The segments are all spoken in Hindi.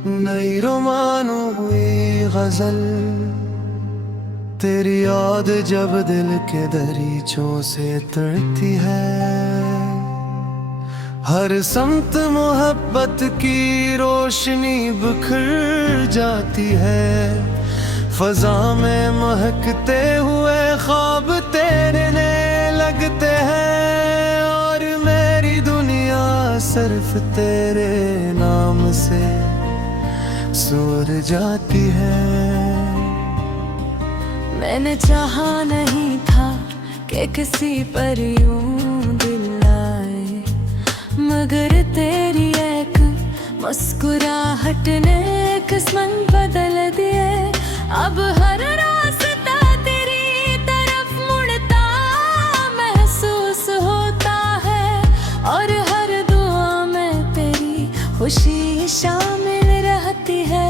नई रोमानों गजल, तेरी याद जब दिल के दरीचों से तड़ती है। हर समत मोहब्बत की रोशनी बिखर जाती है। फजा में महकते हुए ख्वाब तेरे ने लगते हैं, और मेरी दुनिया सिर्फ तेरे नाम से सुर जाती है। मैंने चाहा नहीं था कि किसी पर यूं दिल आए, मगर तेरी एक मुस्कुराहट ने किस्मत बदल दिए। अब हर रास्ता तेरी तरफ मुड़ता महसूस होता है, और हर दुआ में तेरी खुशी शामिल रहती है।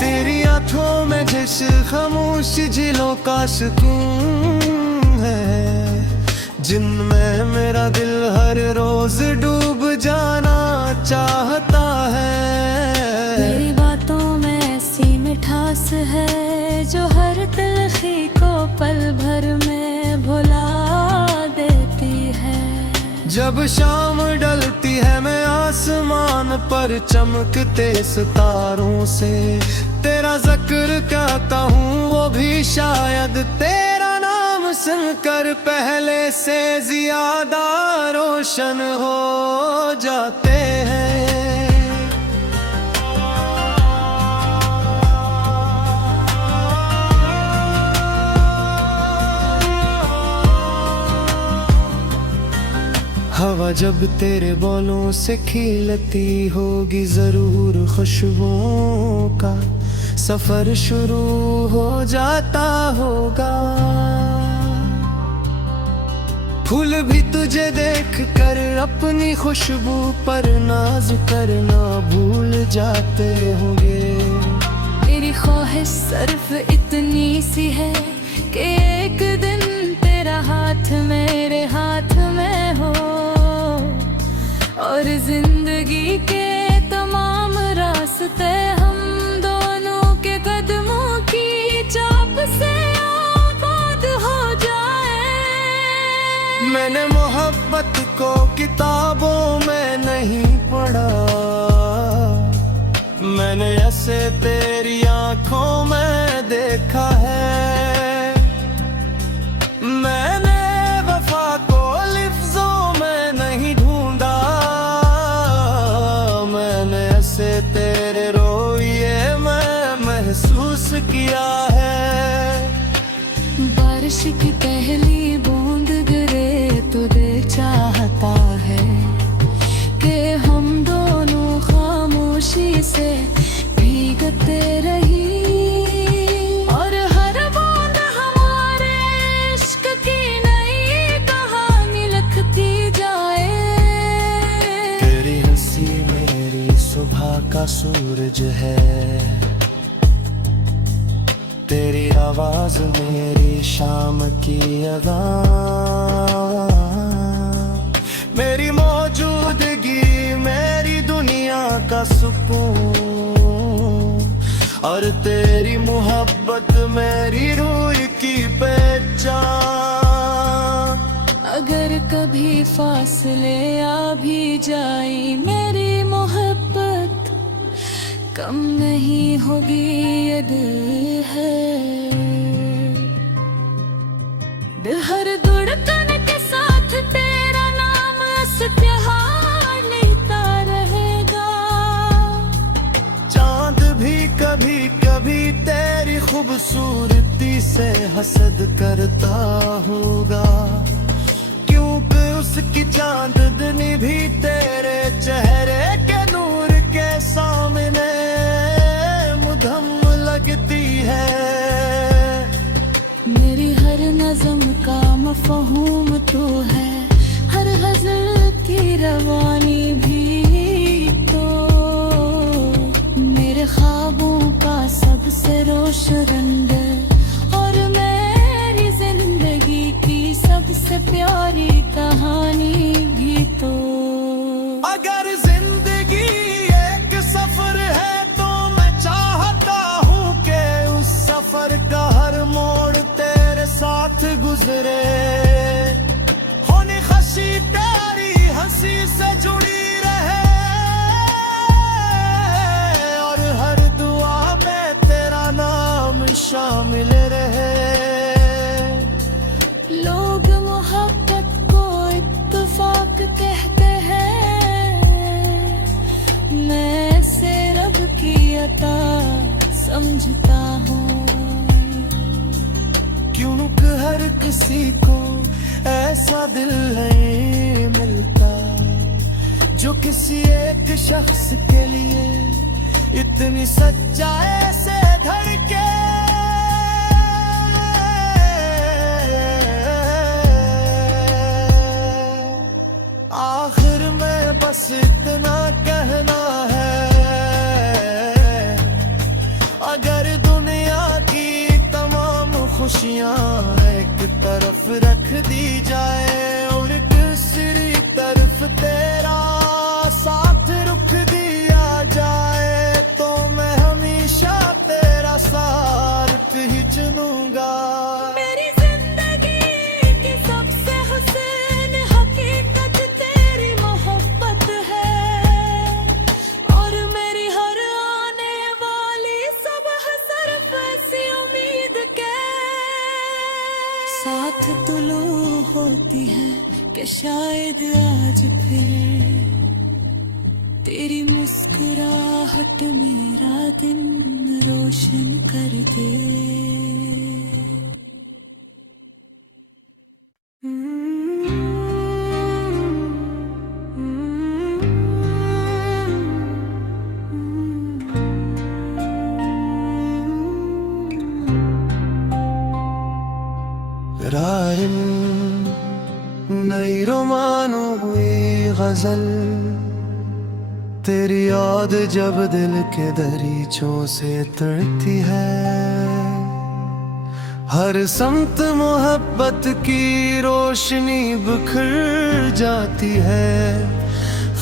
तेरी आँखों में जिस खामोश झीलों का सुकून है, जिनमें मेरा दिल हर रोज डूब जाना चाहता है। मेरी बातों में ऐसी मिठास है जो हर तलखी को पल भर में भुला देती है। जब शाम ढलती है मैं आसमान पर चमकते सितारों से तेरा जिक्र करता हूँ, वो भी शायद तेरा नाम सुनकर पहले से ज्यादा रोशन हो जाते हैं। हवा जब तेरे बोलों से खिलती होगी, जरूर खुशबुओं का सफर शुरू हो जाता होगा। फूल भी तुझे देख कर अपनी खुशबू पर नाज करना भूल जाते होंगे। मेरी ख्वाहिश सिर्फ इतनी सी है कि एक दिन तेरा हाथ मेरे हाथ में हो, और जिंदगी के तमाम रास्ते हम दोनों के कदमों की चाप से आबाद हो जाए। मैंने मोहब्बत को किताबों में नहीं पढ़ा, मैंने ऐसे तेरी आंखों में देखा है। मैंने वफा को लिफ्जों में नहीं ढूंढा, मैंने ऐसे तेरे रोए में महसूस किया है। बारिश की पहली बूंद गिरे तो दिल चाहता है कि हम दोनों खामोशी से भीगते रही, और हर बूंद हमारे इश्क की नई कहानी लिखती जाए। तेरी हंसी मेरी सुबह का सूरज है, तेरी आवाज मेरी शाम की अज़ान। मेरी मौजूदगी मेरी दुनिया का सुकून, और तेरी मोहब्बत मेरी रूह की पहचान। अगर कभी फासले आ भी जाए मेरी मोहब्बत कम नहीं होगी, ये दिल है। दिल हर धड़कन के साथ तेरा नाम इस्तेहार लेता रहेगा। चांद भी कभी कभी तेरी खूबसूरती से हसद करता होगा, क्योंकि उसकी चांदनी भी तेरे चेहरे के नूर के सामने मुद्दम लगती है। मेरी हर नज़म का मफ़हूम तो है, हर गज़ल की रवानी भी तो। मेरे ख्वाबों का सबसे रोशन रंग, और मेरी जिंदगी की सबसे प्यारी कहानी भी तो। अगर जिंदगी एक सफर है तो अता समझता हूँ। क्यों हर किसी को ऐसा दिल नहीं मिलता जो किसी एक शख्स के लिए इतनी सच्चाई से धड़के। आखिर में बस इतना कहना है, अगर दुनिया की तमाम खुशियां एक तरफ रख दी जाए और दूसरी तरफ तेरा साथ रुख दिया जाए, तो मैं हमेशा तेरा साथ ही चुनूंगा। मेरी जिंदगी की सबसे हुस्न हकीकत तेरी मोहब्बत है, और मेरी हर आने वाली सुबह सिर्फ ऐसी उम्मीद के साथ तुलू होती है कि शायद आज फिर तेरी मुस्कुराहट मेरा दिन रोशन कर दे। रारिम नई रोमानो हुई गजल, तेरी याद जब दिल के दरीचों से तड़ती है। हर समत मोहब्बत की रोशनी बिखर जाती है,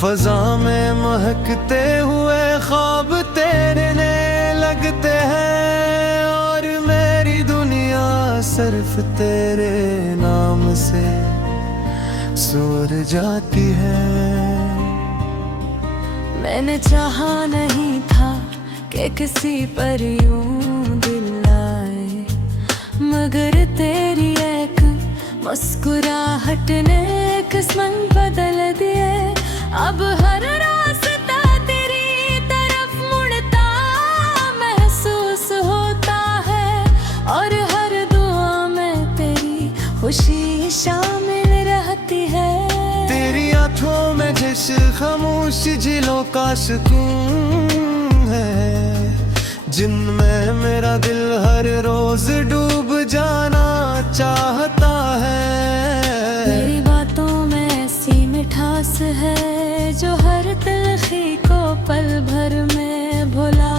फजा में महकते हुए ख्वाब तेरे ने लगते हैं, और मेरी दुनिया सिर्फ तेरे नाम से सुर जाती है। मैंने चाहा नहीं था कि किसी पर यूं दिल आए, मगर तेरी एक मुस्कुराहट ने किस्मत बदल दिए। अब हर रास्ता तेरी तरफ मुड़ता महसूस होता है, और हर दुआ में तेरी खुशी शामिल रहती है। तेरी आंखों में जिस खामोश झीलों का सुकून है, जिनमें मेरा दिल हर रोज डूब जाना चाहता है। मेरी बातों में ऐसी मिठास है जो हर तलखी को पल भर में भुला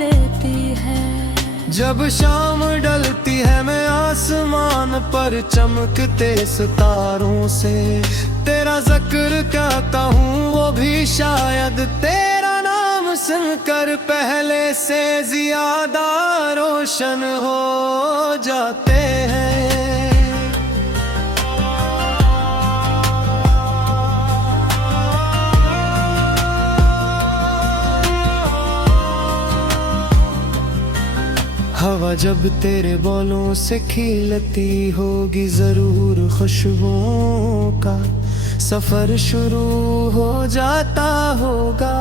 देती है। जब शाम ढलती है मैं आसमान पर चमकते सितारों से तेरा जिक्र क्या कहूँ, वो भी शायद तेरा नाम सुनकर पहले से ज्यादा रोशन हो जाते हैं। हवा जब तेरे बोलों से खिलती होगी, जरूर खुशबुओं का सफर शुरू हो जाता होगा।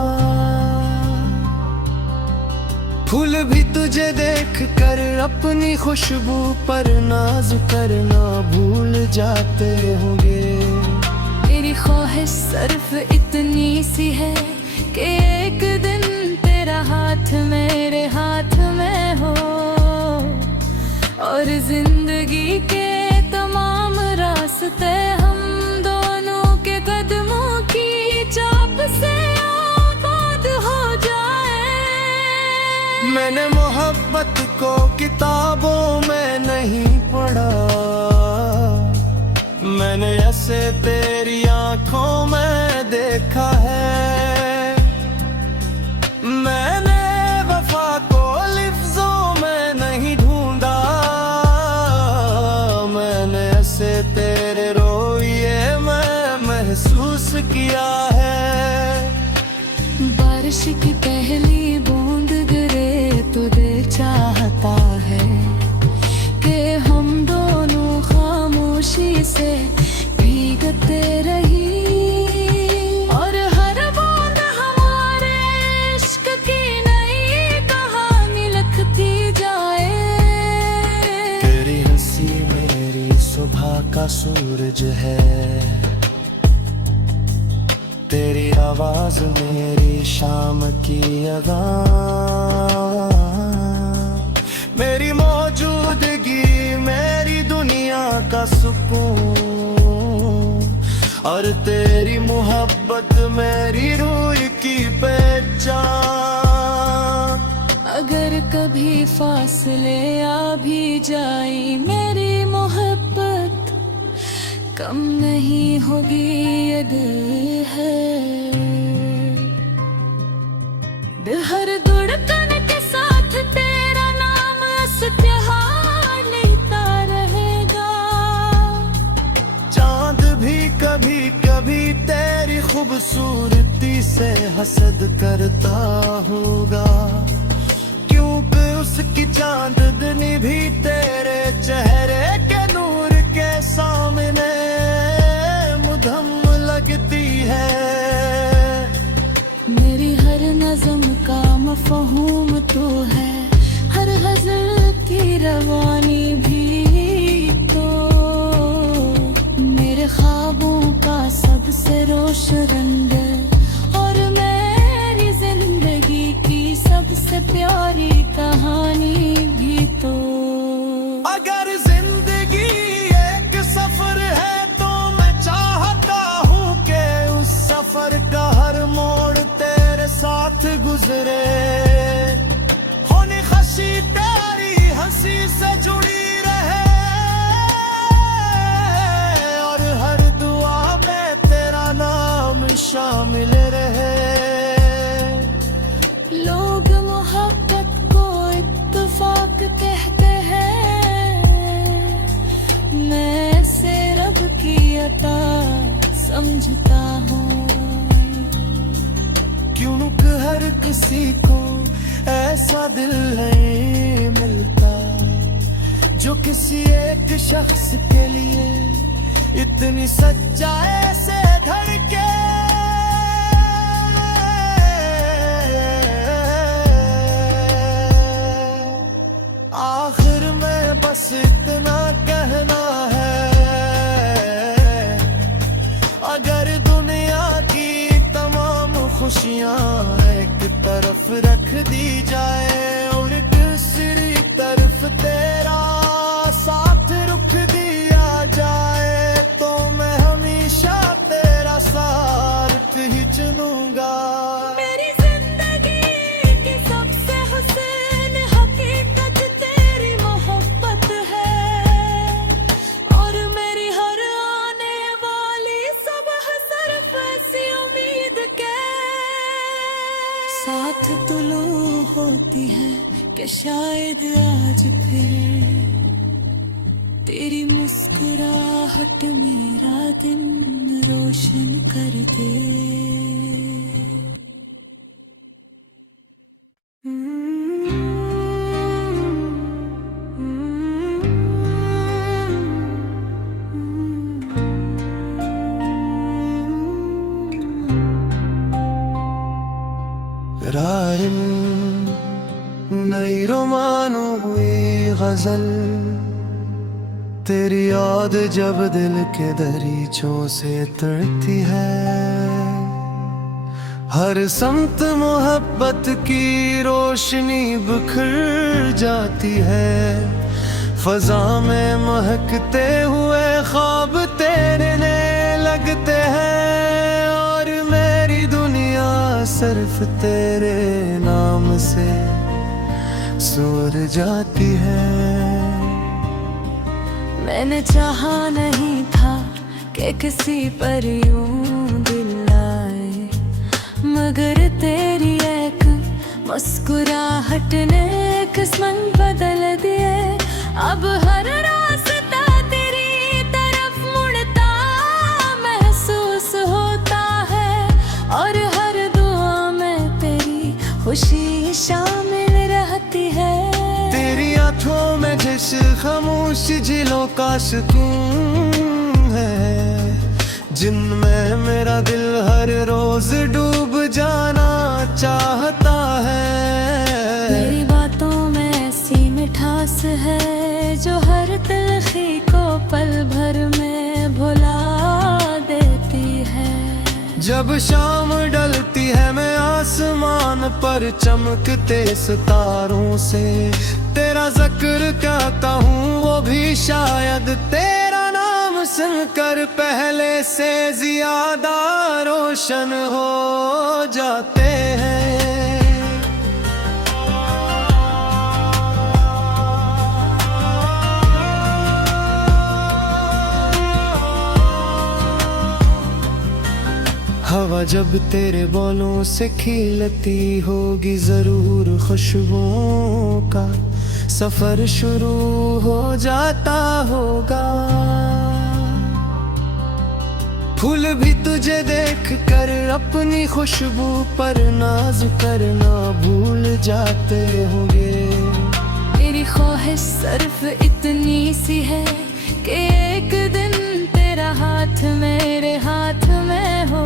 फूल भी तुझे देख कर अपनी खुशबू पर नाज करना भूल जाते होंगे। मेरी ख्वाहिश सिर्फ इतनी सी है कि एक दिन तेरा हाथ मेरे हाथ में हो, और जिंदगी के तमाम रास्ते हम दोनों के कदमों की चाप से आबाद हो जाए। मैंने मोहब्बत को किताबों में नहीं पढ़ा, मैंने ऐसे तेरी आंखों में देखा है। मैंने वफा को लिफ्जों में नहीं ढूंढा, मैंने ऐसे तेरे रोए में महसूस किया है। बारिश की पहली बूंद गिरे तो दिल चाहता है कि हम दोनों खामोशी से भीगते रही, और हर बूंद हमारे इश्क की नई का सूरज है। तेरी आवाज मेरी शाम की अज़ान, मेरी मौजूदगी मेरी दुनिया का सुकून, और तेरी मोहब्बत मेरी रूह की पहचान। अगर कभी फासले आ भी जाए मेरी मोहब्बत कम नहीं होगी, ये दिल है। दिल हर धड़कन के साथ तेरा नाम इस्तेहार लेता रहेगा। चांद भी कभी कभी तेरी खूबसूरती से हसद करता होगा, क्योंकि उसकी चांदनी भी तेरे चेहरे के नूर के सामने मुधम लगती है। मेरी हर नज़म का मफ़हूम तो है, हर गज़ल की रवानी भी तो। मेरे ख्वाबों का सबसे रोशन रंग, और मेरी जिंदगी की सबसे प्यारी कहानी भी तो। अगर जिंदगी एक सफर है तो मैं चाहता हूँ कि उस सफर का हर मोड़ तेरे साथ गुजरे। होनी खुशी तेरी हंसी से जुड़ी रहे, और हर दुआ में तेरा नाम शामिल रहे। लोग मोहब्बत को इत्तेफाक कहते हैं, मैं इसे रब की अता समझता हूँ। क्योंकि हर किसी को ऐसा दिल नहीं मिलता जो किसी एक शख्स के लिए इतनी सच्चाई से धड़के। आखिर में बस इतना कहना है, अगर दुनिया की तमाम खुशियां एक तरफ रख दी जाए और दूसरी तरफ तेरा साथ रुख दिया जाए, तो मैं हमेशा तेरा साथ ही चुनूंगा। मेरी जिंदगी की सबसे हुस्न हकीकत तेरी मोहब्बत है, और मेरी हर आने वाली सुबह सिर्फ ऐसी उम्मीद के साथ तुलू होती है कि शायद आज फिर तेरी मुस्कुराहट मेरा दिन रोशन कर दे। रारिम नई रोमानो हुई गजल, तेरी याद जब दिल के दरीचों से तड़ती है। हर समत मोहब्बत की रोशनी बिखर जाती है, फजा में महकते हुए ख्वाब तेरे ने लगते हैं, और मेरी दुनिया सिर्फ तेरे नाम से सुर जाती है। मैंने चाहा नहीं था कि किसी पर यूं दिल आए, मगर तेरी एक मुस्कुराहट ने किस्मत बदल दिए। अब हर रास्ता तेरी तरफ मुड़ता महसूस होता है, और हर दुआ में तेरी खुशी शामिल रहती है। तेरी आंखों में जिस खामोश झीलों का सुकून है, जिनमें मेरा दिल हर रोज डूब जाना चाहता है। मेरी बातों में ऐसी मिठास है जो हर तलखी को पल भर में भुला देती है। जब शाम ढलती है मैं आसमान पर चमकते सितारों से तेरा जिक्र करता हूँ, वो भी शायद तेरा नाम सुनकर पहले से ज्यादा रोशन हो जाते हैं। हवा जब तेरे बोलों से खिलती होगी, जरूर खुशबुओं का सफर शुरू हो जाता होगा। फूल भी तुझे देख कर अपनी खुशबू पर नाज करना भूल जाते होंगे। मेरी ख्वाहिश सिर्फ इतनी सी है कि एक दिन तेरा हाथ मेरे हाथ में हो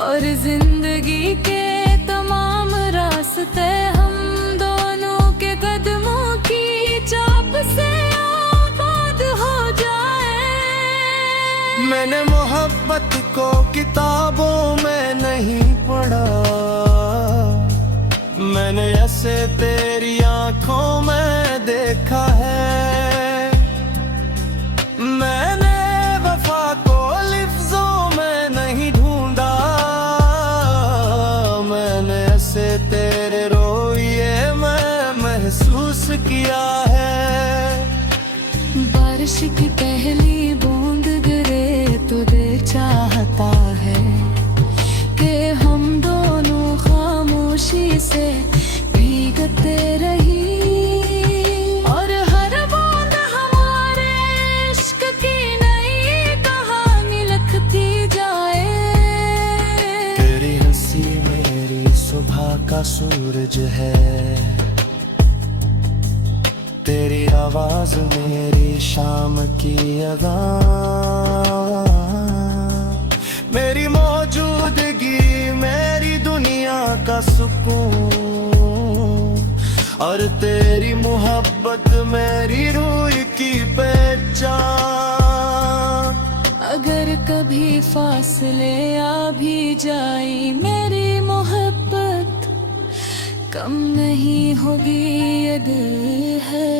और जिंदगी के तमाम रास्ते हम दोनों के कदमों की चाप से आबाद हो जाए। मैंने मोहब्बत को किताबों में नहीं पढ़ा, मैंने ऐसे तेरी आंखों में देखा है। मैंने वफा को लिफ्जों में नहीं ढूंढा, मैंने ऐसे तेरे रोइए मैं महसूस किया है। बारिश की पहली बूंद गिरे तो दिल चाहता है कि हम दोनों खामोशी से भीगते रही और हर बूंद हमारे इश्क की नई कहानी लिखती जाए। तेरी हंसी मेरी सुबह का सूरज है, तेरी आवाज मेरी शाम की अज़ान। मेरी मौजूदगी मेरी दुनिया का सुकून और तेरी मोहब्बत मेरी रूह की पहचान। अगर कभी फासले आ भी जाई मेरी मोहब्बत कम नहीं होगी, ये दिल है।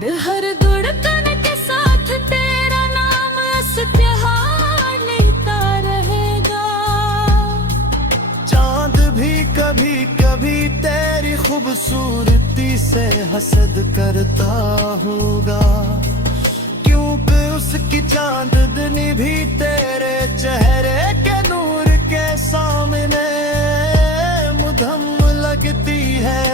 दिल हर धड़कन के साथ तेरा नाम इस्तेहार लेता रहेगा। चांद भी कभी कभी तेरी खूबसूरती से हसद करता होगा, क्योंकि उसकी चांदनी भी तेरे चेहरे के नूर के सामने मुधम लगती है।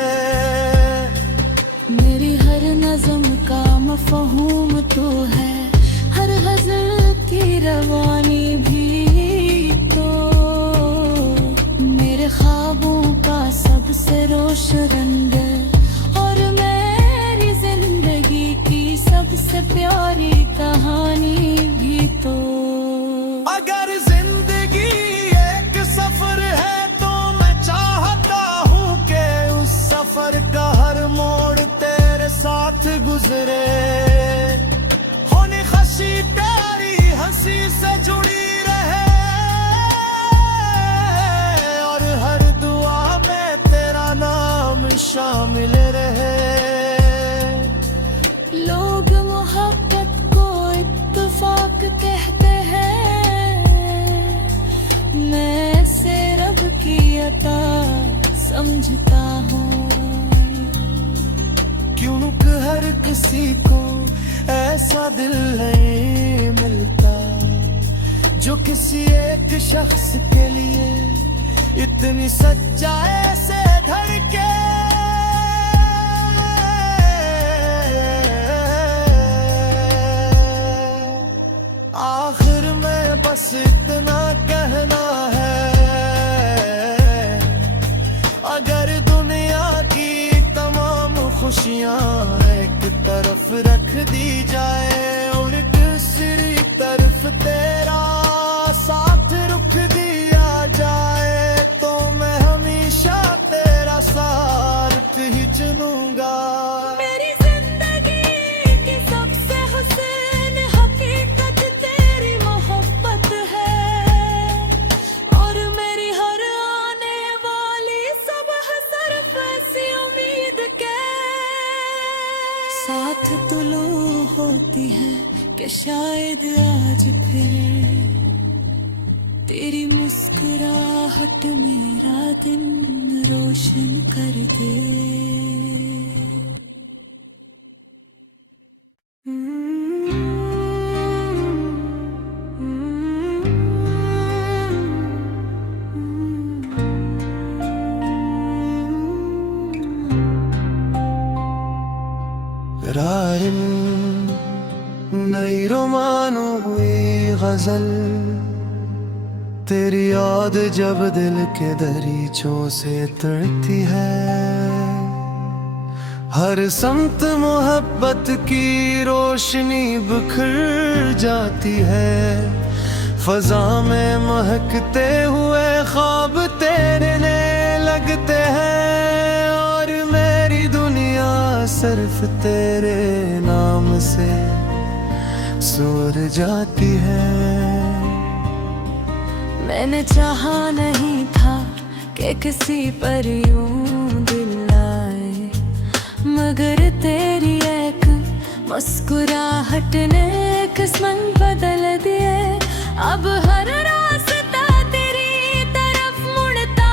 मेरी हर नज़म का मफ़हूम तो है, हर गज़ल की रवानी भी तो। मेरे ख्वाबों का सबसे रोशन रंग और मेरी जिंदगी की सबसे प्यारी कहानी भी तो। अगर जिंदगी एक सफर है तो मैं चाहता हूँ कि उस सफर का हर मोड़ तेरे साथ गुजरे। होने खशी तेरी हंसी से जुड़ी रहे और हर दुआ में तेरा नाम शामिल रहे। लोग मोहब्बत को इत्तेफाक कहते हैं, मैं इसे रब की अता समझता हूँ। क्यों हर किसी को ऐसा दिल नहीं मिलता जो किसी एक शख्स के लिए इतनी सच्चाई से धड़के। आखिर में बस इतना कहना है, अगर दुनिया की तमाम खुशियाँ एक तरफ रख दी जाए और दूसरी तरफ तेरा साथ रुख दिया जाए, तो मैं हमेशा तेरा साथ ही चुनूंगा। आज फिर तेरी मुस्कुराहट मेरा दिन रोशन कर दे। रारिम नई रोमानो हुई गजल, तेरी याद जब दिल के दरीचों से तड़ती है। हर समत मोहब्बत की रोशनी बिखर जाती है। फजा में महकते हुए ख्वाब तेरे ने लगते हैं, और मेरी दुनिया सिर्फ तेरे नाम से सुर जाती है। मैंने चाहा नहीं था कि किसी पर यूं दिल आए, मगर तेरी एक मुस्कुराहट ने किस्मत बदल दिए। अब हर रास्ता तेरी तरफ मुड़ता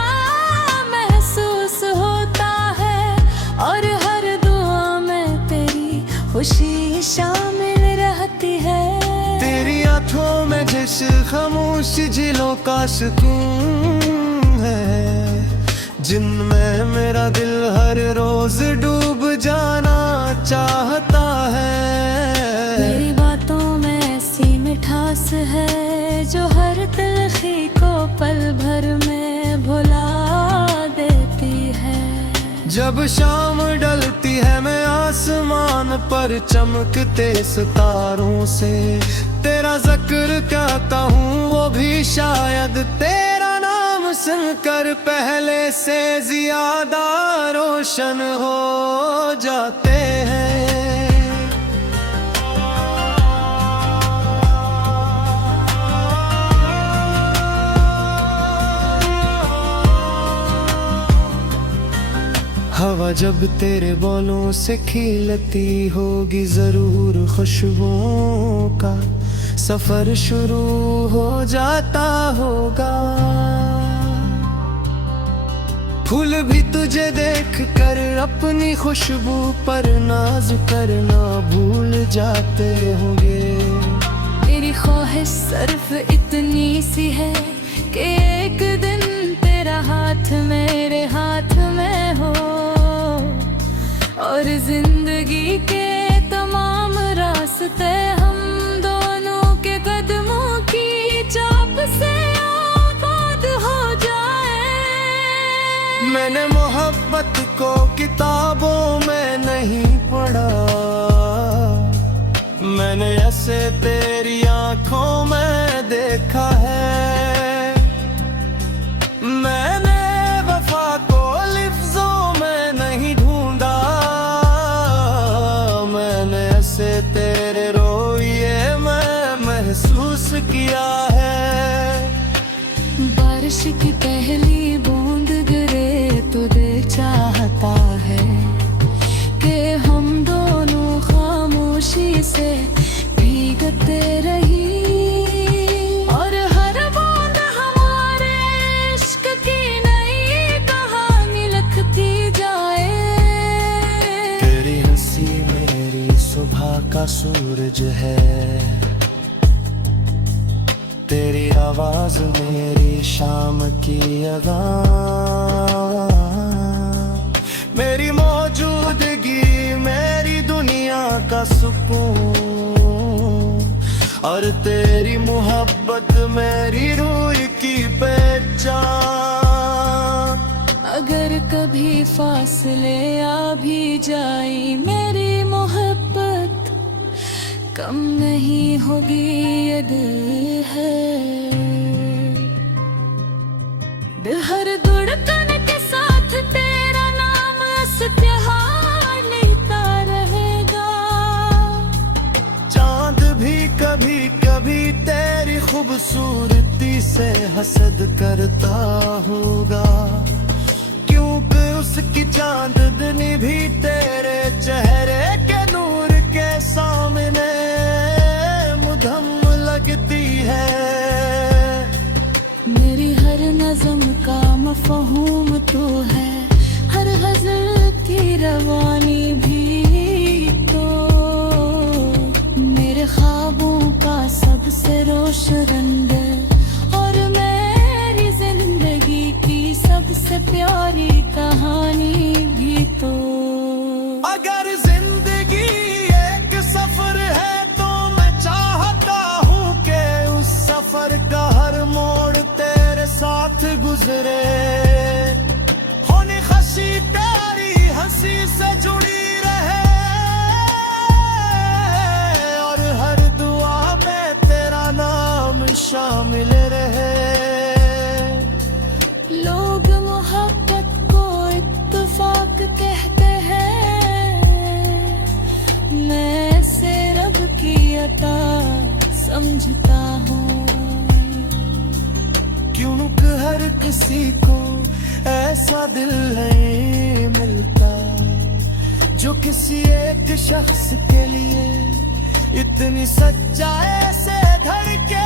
महसूस होता है, और हर दुआ में तेरी खुशी शामिल रहती है। तेरी आंखों में जिस खामोश झीलों का सुकून है, जिनमें मेरा दिल हर रोज डूब जाना चाहता है। मेरी बातों में ऐसी मिठास है जो हर तलखी को पल भर में भुला देती है। जब शाम ढलती है मैं आसमान पर चमकते सितारों से तेरा जिक्र कहता हूँ, वो भी शायद तेरा नाम सुनकर पहले से ज्यादा रोशन हो जाते हैं। हवा जब तेरे बोलों से खिलती होगी, जरूर खुशबुओं का सफर शुरू हो जाता होगा। फूल भी तुझे देख कर अपनी खुशबू पर नाज करना भूल जाते होंगे। मेरी ख्वाहिश सिर्फ इतनी सी है कि एक दिन तेरा हाथ मेरे हाथ में हो, और जिंदगी के तमाम रास्ते हम दोनों के कदमों की चाप से आबाद हो जाए। मैंने मोहब्बत को किताबों में नहीं पढ़ा, मैंने ऐसे तेरी आंखों में देखा है। मैंने वफा को लिफ्जों में नहीं ढूंढा, मैंने ऐसे तेरे रोए में महसूस किया है। बारिश की पहली बूंद गिरे तो दिल चाहता है कि हम दोनों खामोशी से भीगते रही, और हर बूंद हमारे इश्क की नई कहानी लिखती जाए। तेरी हंसी मेरी सुबह का सूरज है, तेरी आवाज मेरी शाम की अज़ान। मेरी मौजूदगी मेरी दुनिया का सुकून, और तेरी मोहब्बत मेरी रूह की पहचान। अगर कभी फासले आ भी जाई मेरी मोहब्बत, कम नहीं होगी ये दिल है। दिल हर धड़कन के साथ तेरा नाम इस्तेहार लेता रहेगा। चांद भी कभी कभी तेरी खूबसूरती से हसद करता होगा, क्योंकि उसकी चांदनी भी तेरे चेहरे के नूर के सामने मुधम लगती नज़्म का मफ़हूम तू है, हर गज़ल की रवानी भी तो। मेरे ख्वाबों का सबसे रोशन रंग और मेरी जिंदगी की सबसे प्यारी कहानी भी तो। अगर जिंदगी एक सफर है तो मैं चाहता हूँ कि उस सफर का हर मोड़ तेरे साथ गुजरे। होने खशी तेरी हंसी से जुड़ी रहे और हर दुआ में तेरा नाम शामिल रहे। लोग मोहब्बत को इत्तेफाक कहते हैं, मैं इसे रब की अता समझता हूँ। क्यों हर किसी को ऐसा दिल नहीं मिलता जो किसी एक शख्स के लिए इतनी सच्चाई से धड़के।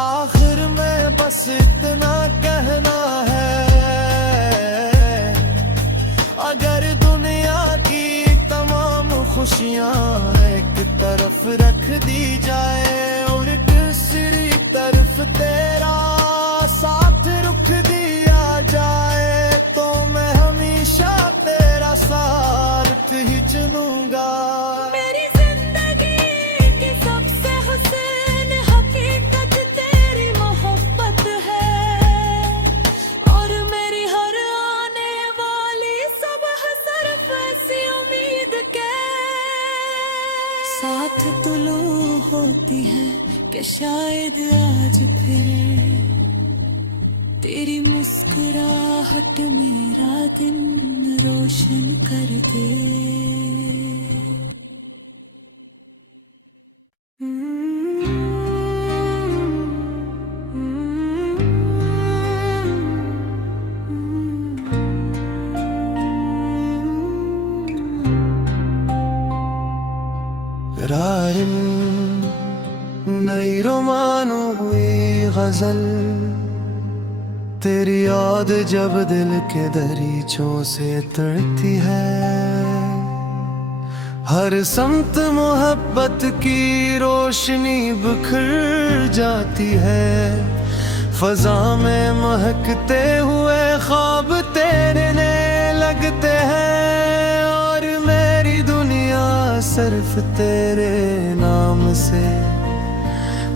आखिर में बस इतना कहना है, अगर दुनिया की तमाम खुशियाँ एक तरफ रख दी जाए और दूसरी तरफ तेरा साथ रुख दिया जाए, तो मैं हमेशा तेरा साथ ही चुनूंगा। मेरी जिंदगी की सबसे हुस्न हकीकत तेरी मोहब्बत है और मेरी हर आने वाली सुबह सिर्फ ऐसी उम्मीद के साथ तुलू होती है कि शायद आज फिर तेरी मुस्कुराहट मेरा दिन रोशन कर दे। रारिम नई रोमानो हुई गजल, तेरी याद जब दिल के दरीचों से तड़ती है। हर समत मोहब्बत की रोशनी बिखर जाती है, फजा में महकते हुए ख्वाब तेरे ने लगते हैं और मेरी दुनिया सिर्फ तेरे नाम से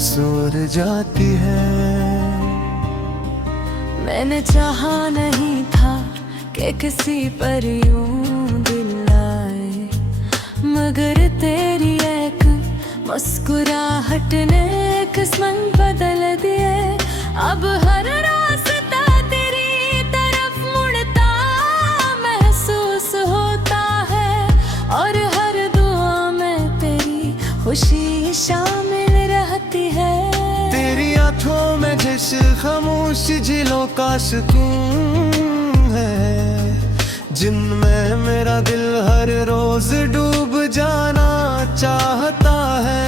सुर जाती है। मैंने चाहा नहीं था कि किसी पर यूं दिल आए, मगर तेरी एक मुस्कुराहट ने किस्मत बदल दिए। अब हर रास्ता तेरी तरफ मुड़ता महसूस होता है और हर दुआ में तेरी खुशी शामिल रहती है। तेरी आँखों में जिस खामोश झीलों का सुकून है, जिनमें मेरा दिल हर रोज डूब जाना चाहता है।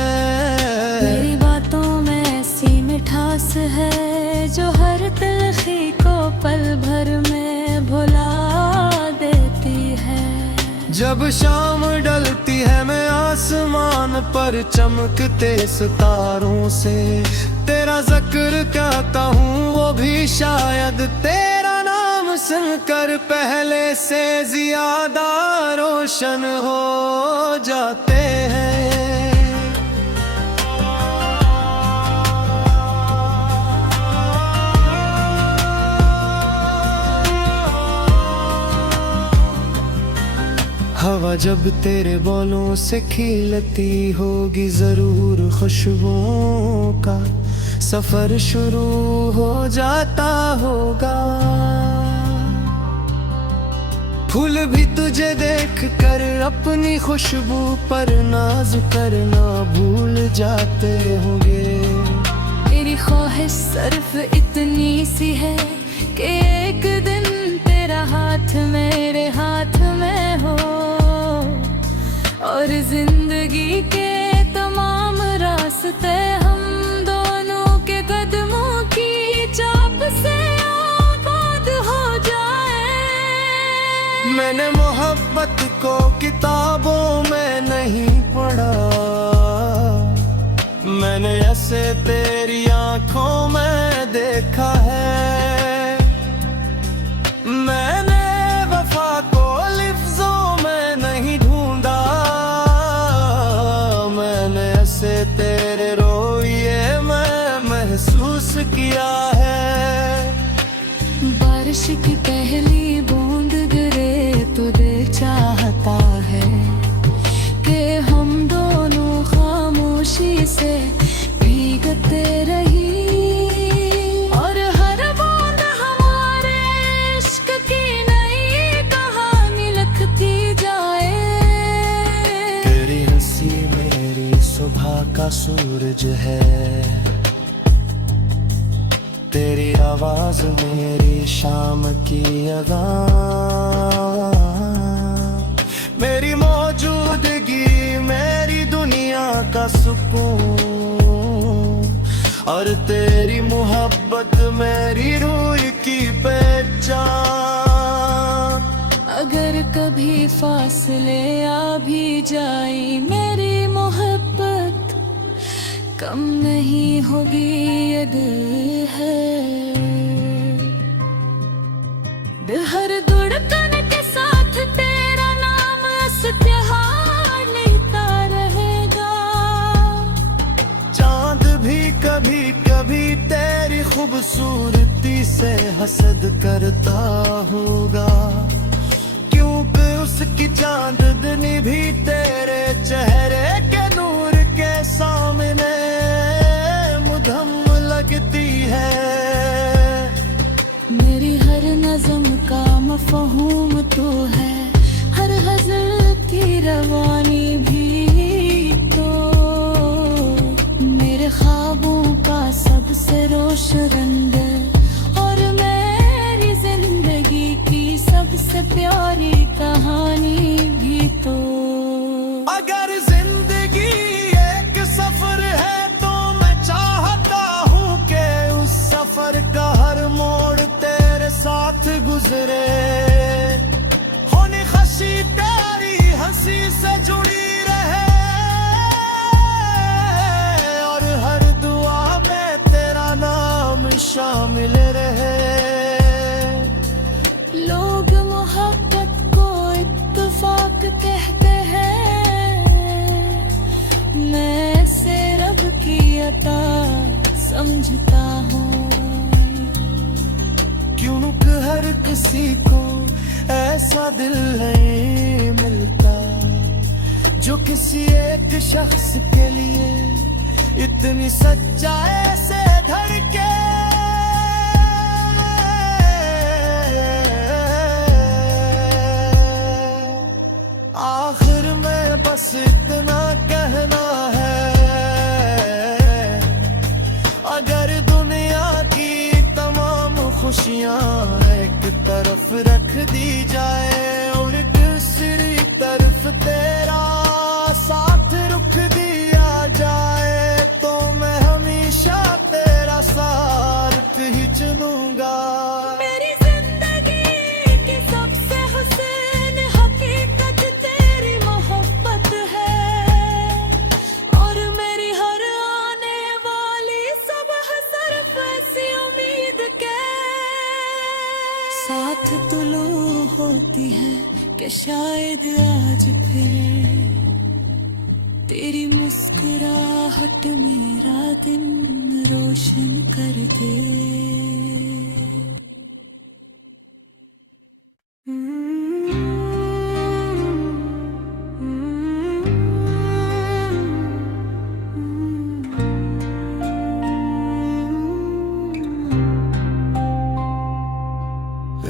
तेरी बातों में ऐसी मिठास है जो हर तलखी को पल भर में भुला देती है। जब शाम ढलती है मैं आसमान पर चमकते सितारों से तेरा जिक्र करता हूँ, वो भी शायद तेरा नाम सुनकर पहले से ज्यादा रोशन हो जाते हैं। हवा जब तेरे बोलों से खिलती होगी, जरूर खुशबुओं का सफर शुरू हो जाता होगा। फूल भी तुझे देख कर अपनी खुशबू पर नाज करना भूल जाते होंगे। मेरी ख्वाहिश सिर्फ इतनी सी है कि एक दिन तेरा हाथ मेरे हाथ में हो और जिंदगी के तमाम रास्ते हम दोनों के कदमों की चाप से आबाद हो जाए। मैंने मोहब्बत को किताबों में नहीं पढ़ा, मैंने ऐसे तेरी आंखों में देखा है। मैंने वफा को लिफ्जों में नहीं ढूंढा, मैंने ऐसे तेरे रोइए में महसूस किया है। बारिश की पहली बूंद गिरे तो दिल चाहता है कि हम दोनों खामोशी से भीगते रही, और हर बूंद हमारे इश्क की नई कहानी लिखती जाए। तेरी हंसी मेरी सुबह का सूरज है, तेरी आवाज मेरी शाम की अज़ान, मेरी मौजूदगी मेरी दुनिया का सुकून, और तेरी मोहब्बत मेरी रूह की पहचान। अगर कभी फासले आ भी जाई मेरी मोहब्बत कम नहीं होगी, ये दिल है। दिल हर धड़कन के साथ तेरा नाम इस्तिहार लेता रहेगा। चांद भी कभी कभी तेरी खूबसूरती से हसद करता होगा, क्योंकि उसकी चांदनी भी तेरे चेहरे के नूर के सामने मुद्दम लगती है। मेरी हर नज़म का मफ़हूम तो है, हर गज़ल की रवानी भी तो, मेरे ख्वाबों का सबसे रोशन रंग, और मेरी जिंदगी की सबसे प्यारी कहानी भी तो। अगर जिंदगी एक सफर है तो मैं चाहता हूँ कि उस सफर का हर मोड़ तेरे साथ गुजरे। होनी खुशी तेरी हंसी से जुड़ी रहे, और हर दुआ में तेरा नाम शामिल रहे। लोग मोहब्बत को इत्तेफाक कहते हैं, मैं इसे रब की अता समझता हूँ। क्योंकि हर किसी को ऐसा दिल नहीं मिलता जो किसी एक शख्स के लिए इतनी सच्चाई से धड़के। आखिर में बस इतना कहना है, अगर दुनिया की तमाम खुशियां एक तरफ रख दी जाए और दूसरी तरफ तेरा साथ रुख दिया जाए, तो मैं हमेशा तेरा साथ ही चुनूंगा। मेरी जिंदगी की सबसे हुस्न हकीकत तेरी मोहब्बत है, और मेरी हर आने वाली सुबह सिर्फ ऐसी उम्मीद के साथ तुलू होती है कि शायद आज फिर तेरी मुस्कुराहट मेरा दिन रोशन कर दे।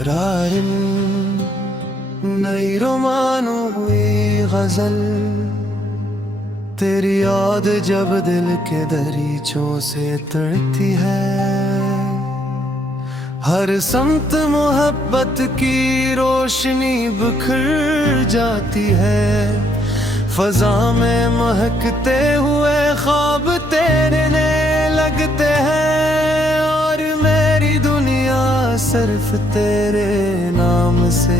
रारिम नई रोमानो हुई गजल, तेरी याद जब दिल के दरीचों से तड़ती है, हर समत मोहब्बत की रोशनी बिखर जाती है। फजा में महकते हुए ख्वाब तेरे लगते हैं, और मेरी दुनिया सिर्फ तेरे नाम से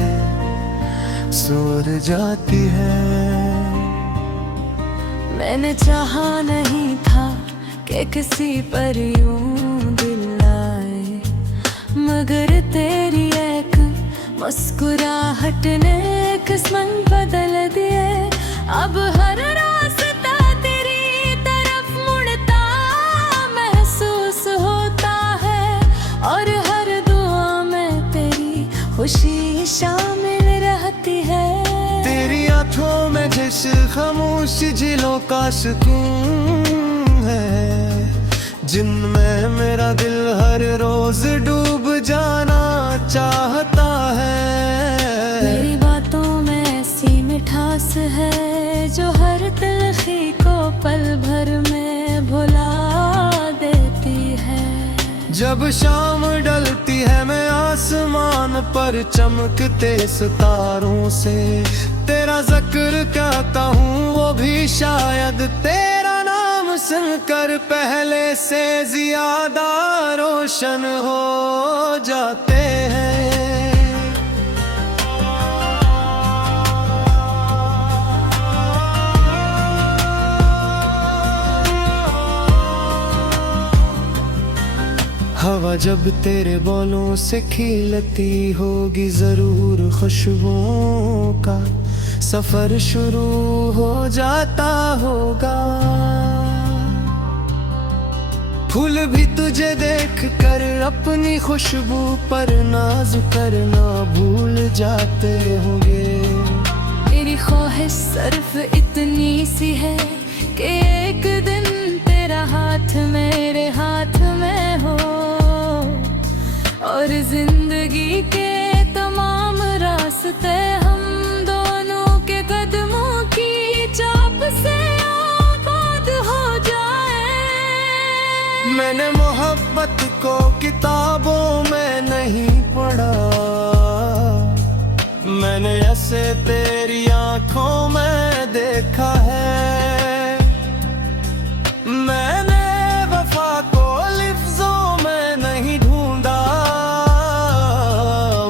सुर जाती है। मैंने चाहा नहीं था कि किसी पर यूं दिल आए, मगर तेरी एक मुस्कुराहट ने किस्मत बदल दिए। अब हर रास्ता तेरी तरफ मुड़ता महसूस होता है, और हर दुआ में तेरी खुशी शामिल रहती है। तेरी आंखों में जिस खामोश झीलों का सुकून है, जिनमें मेरा दिल हर रोज डूब जाना चाहता है। मेरी बातों में ऐसी मिठास है जो हर तलखी को पल भर में भुला देती है। जब शाम ढलती है मैं आसमान पर चमकते सितारों से तेरा जिक्र कहता हूँ, वो भी शायद तेरा नाम सुनकर पहले से ज्यादा रोशन हो जाते हैं। हवा जब तेरे बोलों से खिलती होगी, जरूर खुशबुओं का सफर शुरू हो जाता होगा। फूल भी तुझे देख कर अपनी खुशबू पर नाज करना भूल जाते होंगे। मेरी ख्वाहिश सिर्फ इतनी सी है कि एक दिन तेरा हाथ मेरे हाथ में हो, और जिंदगी के तमाम रास्ते हम दोनों के कदमों की चाप से आबाद हो जाए। मैंने मोहब्बत को किताबों में नहीं पढ़ा, मैंने ऐसे तेरी आंखों में देखा है। मैंने वफा को लिफ्जों में नहीं ढूंढा,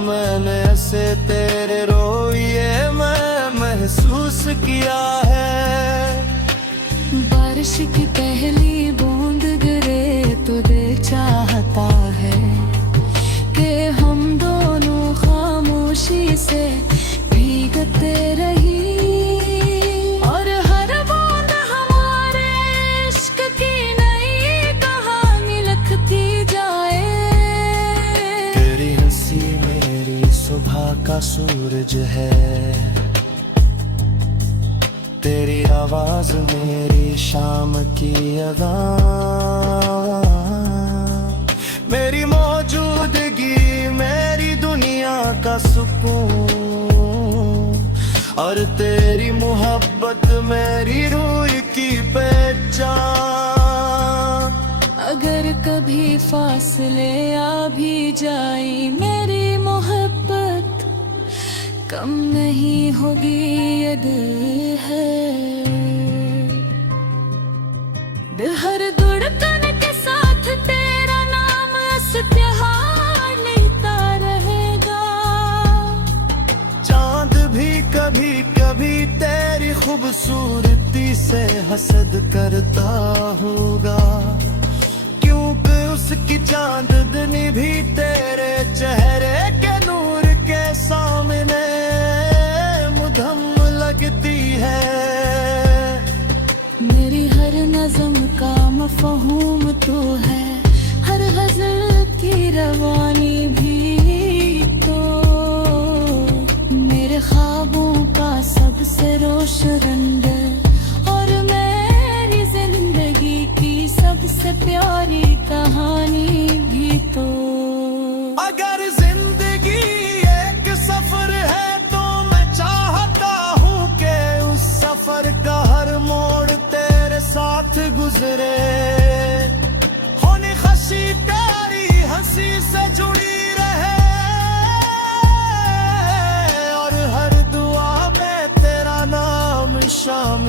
मैंने ऐसे तेरे रोए में महसूस किया है। बारिश की पहली बूंद गिरे तो दिल चाहता है कि हम दोनों खामोशी से भीगते रही, और हर बूंद हमारे इश्क की नई कहानी लिखती जाए। तेरी हंसी मेरी सुबह का सूरज है, तेरी आवाज मेरी शाम की अज़ान। मेरी मौजूदगी मेरी दुनिया का सुकून, और तेरी मोहब्बत मेरी रूह की पहचान। अगर कभी फासले आ भी जाई मेरी मोहब्बत कम नहीं होगी, ये दिल है। दिल हर धड़कन के साथ तेरा नाम इस्तेहार लेता रहेगा। चांद भी कभी कभी तेरी खूबसूरती से हसद करता होगा, क्योंकि उसकी चांदनी भी तेरे चेहरे के नूर के सामने मुधम लगती है। मेरी हर नज़म का मफ़हूम तो है, हर गज़ल की रवानी भी तो। मेरे ख्वाबों का सबसे रोशन रंग, और मेरी जिंदगी की सबसे प्यारी कहानी भी तो। अगर जिंदगी एक सफर है तो मैं चाहता हूँ कि उस सफर का हर मोड़ तेरे साथ गुजरे। होनी खुशी तेरी हंसी से जुड़ी रहे, और हर दुआ में तेरा नाम शामिल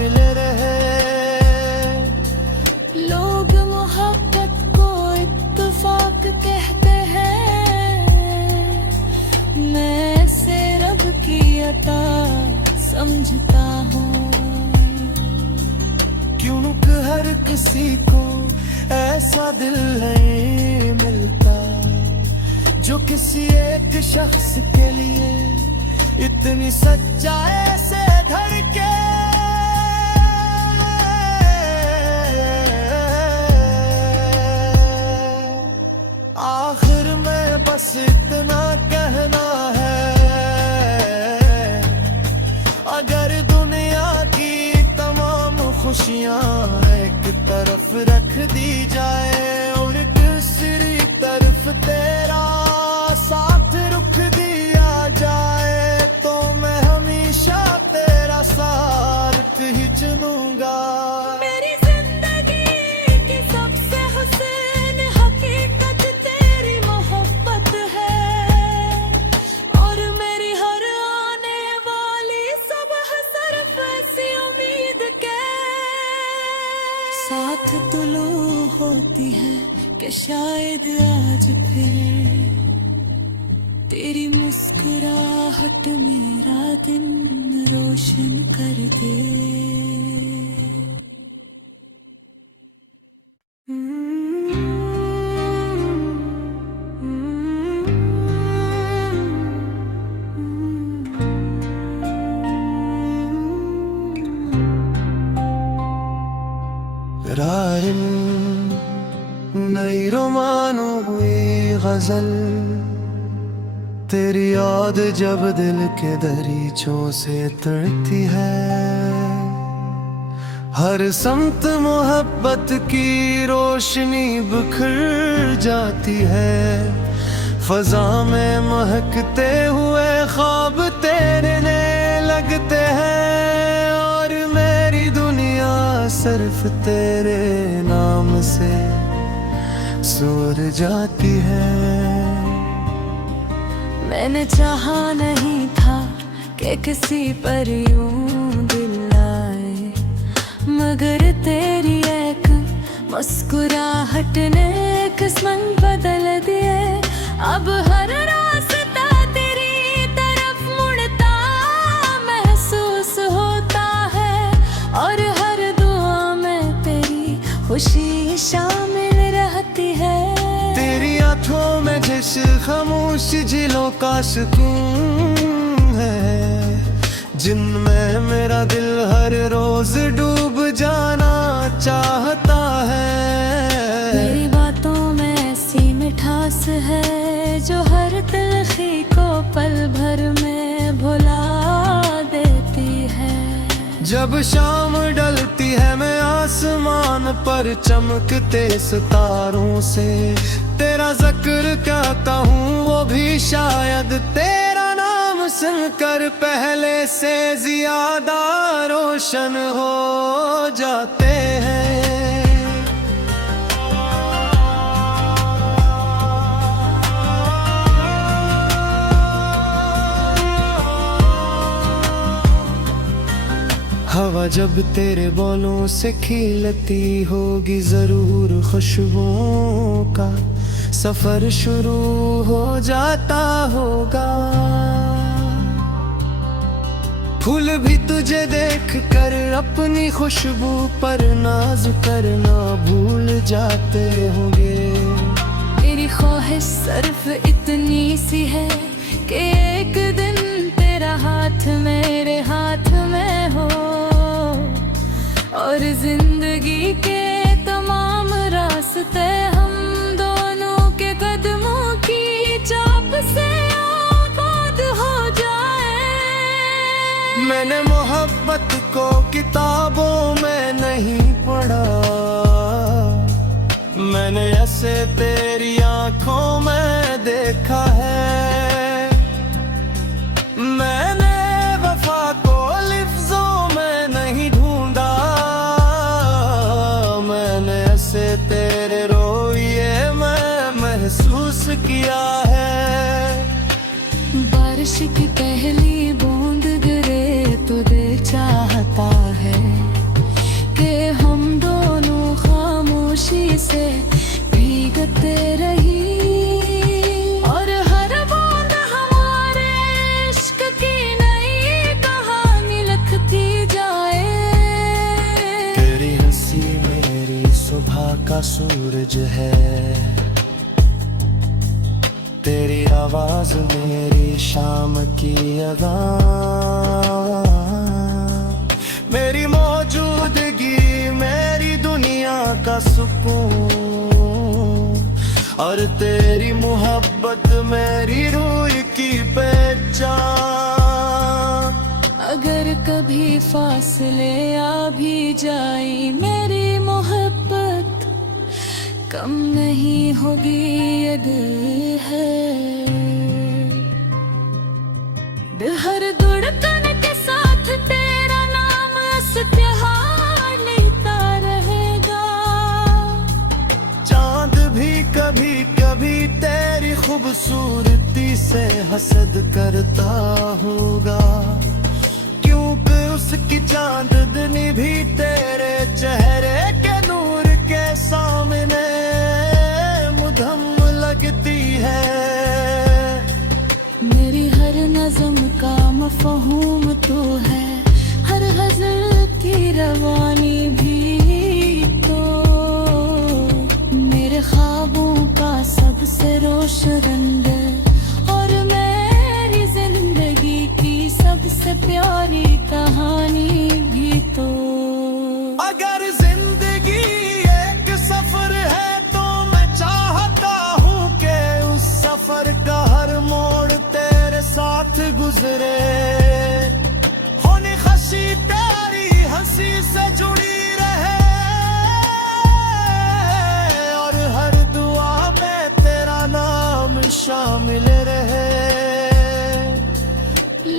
हर किसी को ऐसा दिल नहीं मिलता जो किसी एक शख्स के लिए इतनी सच्चाई से धड़के। आखिर में बस इतना कहना है, अगर दुनिया की तमाम खुशियां एक तरफ रख दी जाए और दूसरी तरफ तेरा साथ रुख दिया जाए, तो मैं हमेशा तेरा साथ ही चुनूंगा। मेरी जिंदगी की सबसे हुस्न हकीकत तेरी मोहब्बत है, और मेरी हर आने वाली सुबह सिर्फ ऐसी उम्मीद के साथ तुलू होती है कि शायद आज फिर तेरी मुस्कुराहट मेरा दिन रोशन कर दे। रारिन नई रोमानो हुई गजल, तेरी याद जब दिल के दरीचों से तड़ती है, हर समत मोहब्बत की रोशनी बिखर जाती है, फजा में महकते हुए ख्वाब तेरे लगते हैं, और मेरी दुनिया सिर्फ तेरे नाम से सुर जाती है। मैंने चाहा नहीं था कि किसी पर यूं दिल आए, मगर तेरी एक मुस्कुराहट ने किस्मत बदल दिए। अब हर रास्ता तेरी तरफ मुड़ता महसूस होता है, और हर दुआ में तेरी खुशी शामिल रहती है। तेरी आंखों में जिस खामोश झीलों का सुकून है, जिनमें मेरा दिल हर रोज डूब जाना चाहता है। मेरी बातों में ऐसी मिठास है जो हर तलखी को पल भर में भुला देती है। जब शाम ढलती है मैं आसमान पर चमकते सितारों से तेरा जिक्र क्या कहूँ, वो भी शायद तेरा नाम सुनकर पहले से ज्यादा रोशन हो जाते हैं। हवा जब तेरे बोलों से खिलती होगी, जरूर खुशबुओं का सफर शुरू हो जाता होगा। फूल भी तुझे देख कर अपनी खुशबू पर नाज करना भूल जाते होंगे। मेरी ख्वाहिश सिर्फ इतनी सी है कि एक दिन तेरा हाथ मेरे हाथ में हो, और जिंदगी के तमाम रास्ते हम दोनों के कदमों की चाप से आबाद हो जाए। मैंने मोहब्बत को किताबों में नहीं पढ़ा, मैंने ऐसे तेरी आंखों में देखा है। मैंने वफा को लिफ्जों में नहीं ढूंढा, मैंने ऐसे तेरे रोए में महसूस किया है। बारिश की पहली बूंद गिरे तो दिल चाहता है कि हम दोनों खामोशी से भीगते रही, और हर बूंद हमारे इश्क की नई कहानी लिखती जाए। तेरी हंसी मेरे का सूरज है। तेरी आवाज मेरी शाम की अज़ान, मेरी मौजूदगी मेरी दुनिया का सुकून, और तेरी मोहब्बत मेरी रूह की पहचान। अगर कभी फासले आ भी जाए मेरी मोहब्बत कम नहीं होगी, ये दिल है। दिल हर धड़कन के साथ तेरा नाम इस्तेहार लेता रहेगा। चांद भी कभी कभी तेरी खूबसूरती से हसद करता होगा, क्योंकि उसकी चांदनी भी तेरे चेहरे के नूर के सामने मुधम लगती है। मेरी हर नज़्म का मफ़हूम तू है, हर गज़ल की रवानी भी तो। मेरे ख्वाबों का सबसे रोशन रंग, और मेरी जिंदगी की सबसे प्यारी कहानी भी तो। अगर जिंदगी एक सफर है तो मैं चाहता हूँ कि उस सफर का हर मोड़ तेरे साथ गुजरे। होने खशी तेरी हंसी से जुड़ी रहे, और हर दुआ में तेरा नाम शामिल रहे।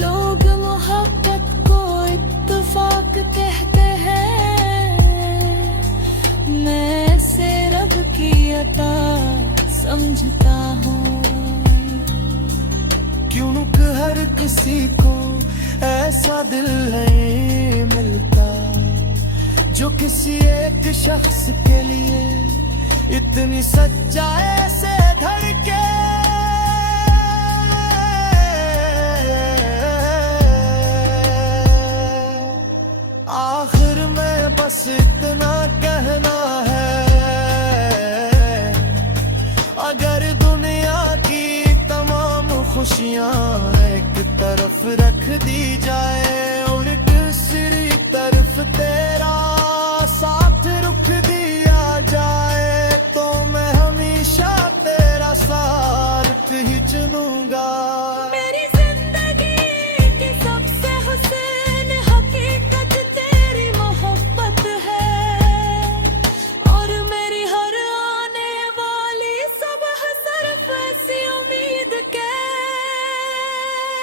लोग मोहब्बत को इत्तेफाक कहते हैं, मैं इसे रब की अता समझता हूँ। क्योंकि हर किसी को ऐसा दिल नहीं मिलता जो किसी एक शख्स के लिए इतनी सच्चाई से धड़के। आखिर में बस इतना कहना है, अगर दुनिया की तमाम खुशियां एक तरफ रख दी जाए और दूसरी तरफ तेरा साथ रुख दिया जाए, तो मैं हमेशा तेरा साथ ही चुनूंगा। मेरी जिंदगी की सबसे हुस्न हकीकत तेरी मोहब्बत है, और मेरी हर आने वाली सुबह सिर्फ ऐसी उम्मीद के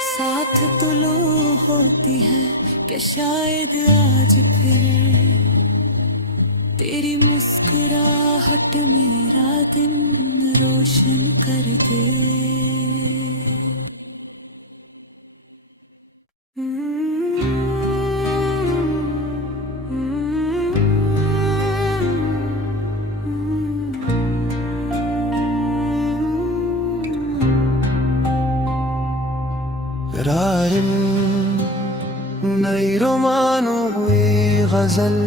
साथ तुलू होती है कि शायद आज फिर तेरी मुस्कुराहट मेरा दिन रोशन कर दे। रारिन नई रोमानो हुई गजल,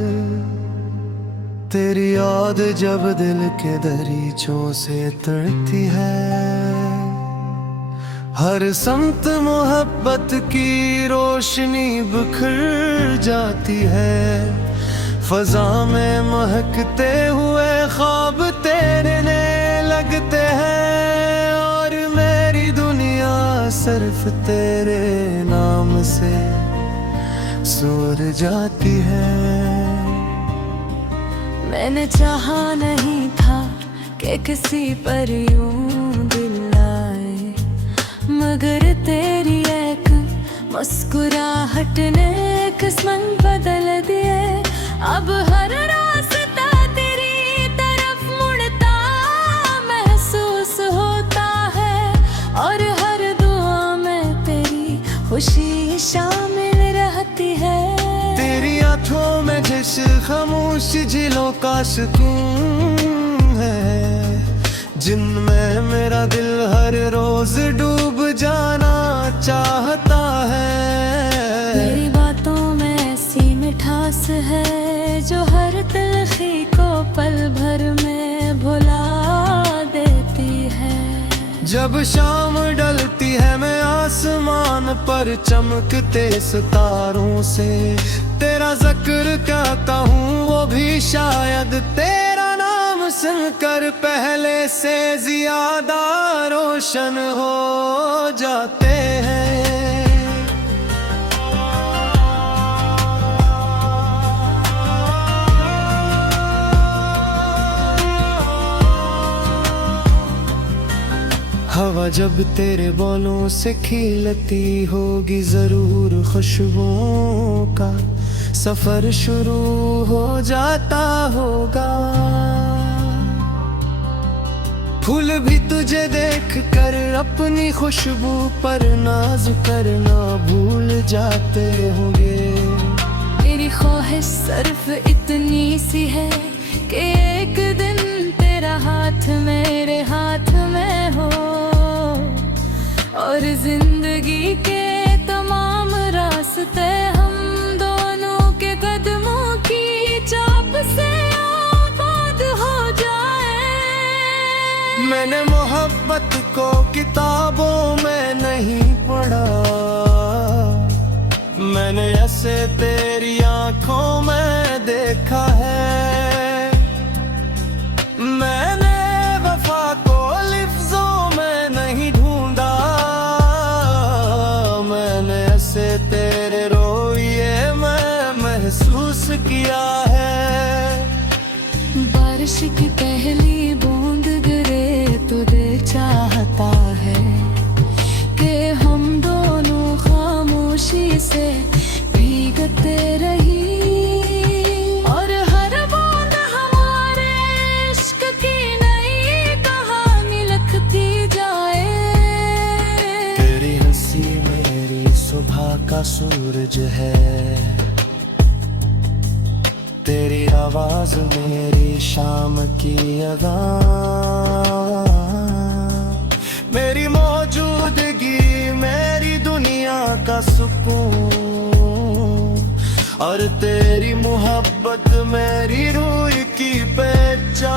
तेरी याद जब दिल के दरीचों से तड़ती है। हर समत मोहब्बत की रोशनी बिखर जाती है, फजा में महकते हुए ख्वाब तेरे लगते हैं, और मेरी दुनिया सिर्फ तेरे नाम से सुर जाती है। मैंने चाहा नहीं था कि किसी पर यूं दिल आए, मगर तेरी एक मुस्कुराहट ने किस्मत बदल दिए। अब हर रास्ता तेरी तरफ मुड़ता महसूस होता है, और हर दुआ में तेरी खुशी शामिल रहती है। तेरी आंखों में जिस खामोश झीलों का सुकून है, जिनमें मेरा दिल हर रोज डूब जाना चाहता है। मेरी बातों में ऐसी मिठास है जो हर तलखी को पल भर में जब शाम ढलती है मैं आसमान पर चमकते सितारों से तेरा जिक्र क्या कहूँ वो भी शायद तेरा नाम सुनकर पहले से ज्यादा रोशन हो जाते हैं। हवा जब तेरे बोलों से खिलती होगी जरूर खुशबुओं का सफर शुरू हो जाता होगा। फूल भी तुझे देख कर अपनी खुशबू पर नाज करना भूल जाते होंगे। तेरी ख्वाहिश सिर्फ इतनी सी है कि एक दिन तेरा हाथ मेरे हाथ में हो और जिंदगी के तमाम रास्ते हम दोनों के कदमों की चाप से आबाद हो जाए। मैंने मोहब्बत को किताबों में नहीं पढ़ा, मैंने ऐसे तेरी आंखों में देखा है। मैंने वफा को लिफ्जों में नहीं ढूंढा, मैंने ऐसे तेरे रोए में महसूस किया है। बारिश की पहली बूंद गिरे तो दिल चाहता है कि हम दोनों खामोशी से भीगते रही और हर बूंद हमारे इश्क की नई कहानी लिखती जाए। तेरी हंसी मेरी सुबह का सूरज है, तेरी आवाज मेरी शाम की अज़ान, मेरी मौजूदगी मेरी दुनिया का सुकून और तेरी मोहब्बत मेरी रूह की पहचान।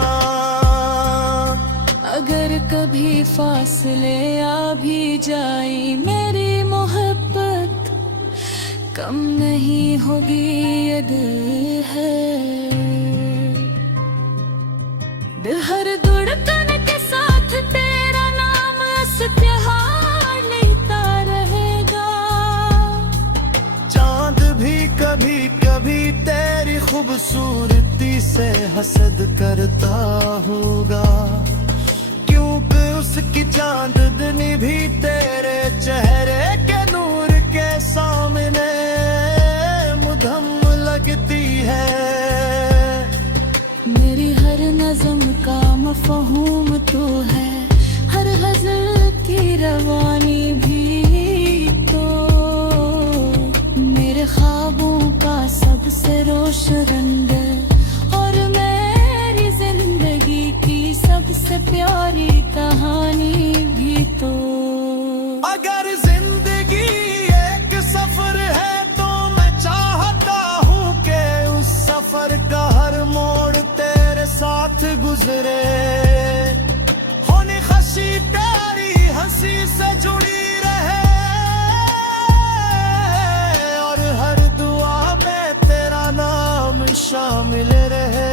अगर कभी फासले आ भी जाए मेरी मोहब्बत कम नहीं होगी ये दिल है। दिल हर धड़कन के साथ तेरा नाम इस्तेहार लेता रहेगा। चांद भी कभी कभी तेरी खूबसूरती से हसद करता होगा, क्योंकि उसकी चांदनी भी तेरे चेहरे के नूर के सामने मुदम लगती है। मेरी हर नज़म का मफ़हूम तो है, हर गज़ल की रवानी भी तो, मेरे ख्वाबों का सबसे रोशन रंग और मेरी जिंदगी की सबसे प्यारी कहानी भी तो। अगर जिंदगी एक सफर है तो मैं चाहता हूँ कि उस सफर का हर मोड़ तेरे साथ गुजरे। होने खशी तेरी हंसी से जुड़ी रहे और हर दुआ में तेरा नाम शामिल रहे।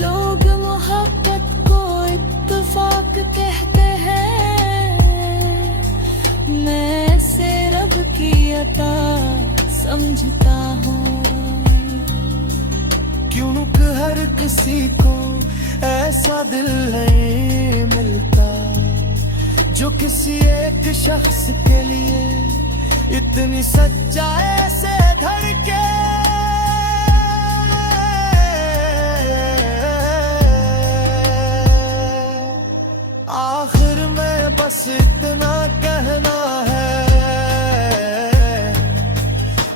लोग मोहब्बत को इत्तेफाक कहते हैं, मैं इसे रब की अता समझता हूँ। क्योंकि हर किसी को ऐसा दिल नहीं मिलता जो किसी एक शख्स के लिए इतनी सच्चाई से धड़के। आखिर में बस इतना कहना है,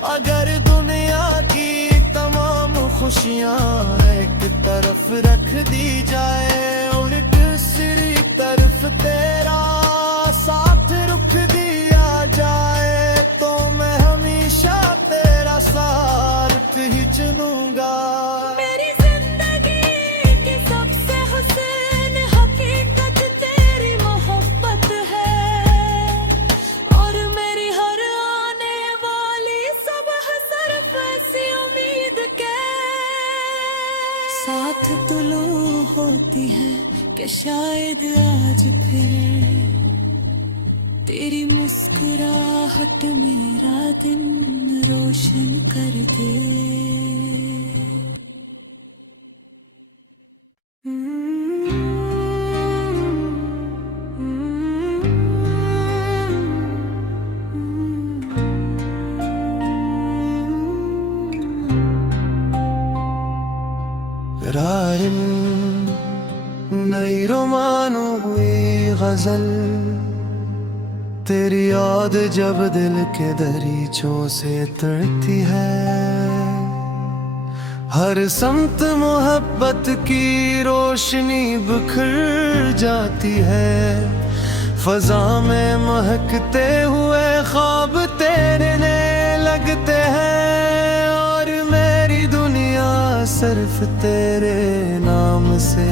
अगर दुनिया की तमाम खुशियाँ एक तरफ रख दी जाए और दूसरी तरफ तेरा साथ रुख दिया जाए, तो मैं हमेशा तेरा साथ ही चुनूंगा। मेरी जिंदगी की सबसे हुस्न हकीकत साथ तुलू होती है कि शायद आज फिर तेरी मुस्कुराहट मेरा दिन रोशन कर दे। राहिम नई रोमानों गजल, तेरी याद जब दिल के दरीचों से तरती है। हर समत मोहब्बत की रोशनी बिखर जाती है। फजा में महकते हुए ख्वाब तेरे ने लगते हैं, और मेरी दुनिया सिर्फ तेरे नाम से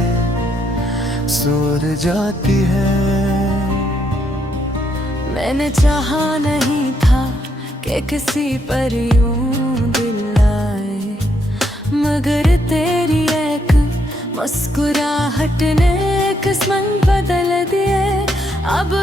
सुर जाती है। मैंने चाहा नहीं था कि किसी पर यूं दिल आए, मगर तेरी एक मुस्कुराहट ने किस्मत बदल दिए। अब